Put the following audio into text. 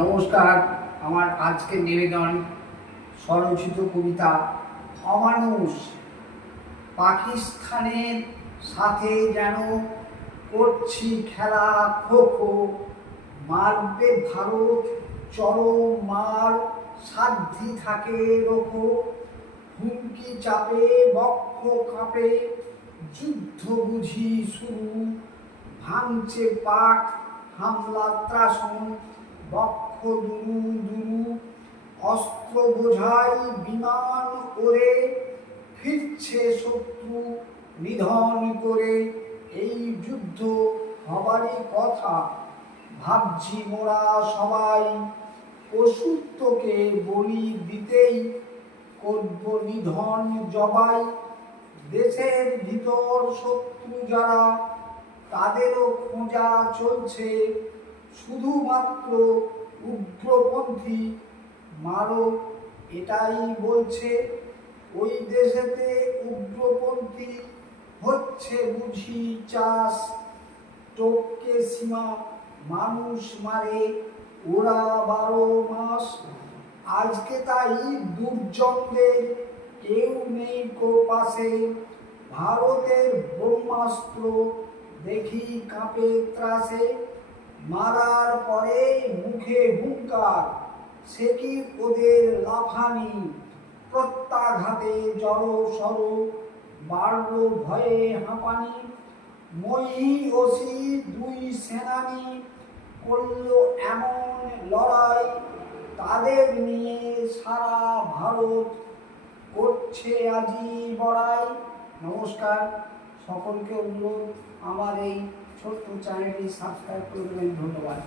নমস্কার। আমার আজকের নিবেদন স্বরচিত কবিতা অমানুষ। পাকিস্তানের সাথে যেন করছি খেলা খো খো, মারবে ভারত চরম মার, সাধ্যি থাকে রোখো। হুমকি চাপে বক্ষ কাঁপে, যুদ্ধ বুঝি শুরু, ভাঙছে পাক হামলা ত্রাসন, বক্ষ দুরু দুরু। অস্ত্র বোঝাই বিমান ওরে, ফিরছে শত্রু নিধন করে। এই যুদ্ধ হবারই কথা, ভাবছি মোরা সবাই। পশুত্বকে বলি দিতেই করব নিধন জবাই। দেশের ভিতর শত্রু যারা, তাদেরও খোঁজা চলছে। শুধুমাত্র উগ্রপন্থী মারো এটাই বলছে। ওই দেশেতে উগ্রপন্থী হচ্ছে বুঝি চাষ। টপকে সীমা মানুষ মারে ওরা 12 মাস। আজকে তাই দুর্জনদের কেউ নেই কো পাশে। ভারতের ব্রহ্মাস্ত্র দেখি কাঁপে ত্রাসে। মারার পরে মুখে হুঙ্কার, সে কি ওদের লাফানি। প্রত্যাঘাতে জড়সড় বাড়ল ভয়ে হাঁপানি। মহিষী দুই সেনানি করল এমন লড়াই। তাদের নিয়ে সারা ভারত করছে আজি বড়াই। নমস্কার, সকলকে অনুরোধ আমার এই ছোট্ট চ্যানেলটি সাবস্ক্রাইব করবেন। ধন্যবাদ।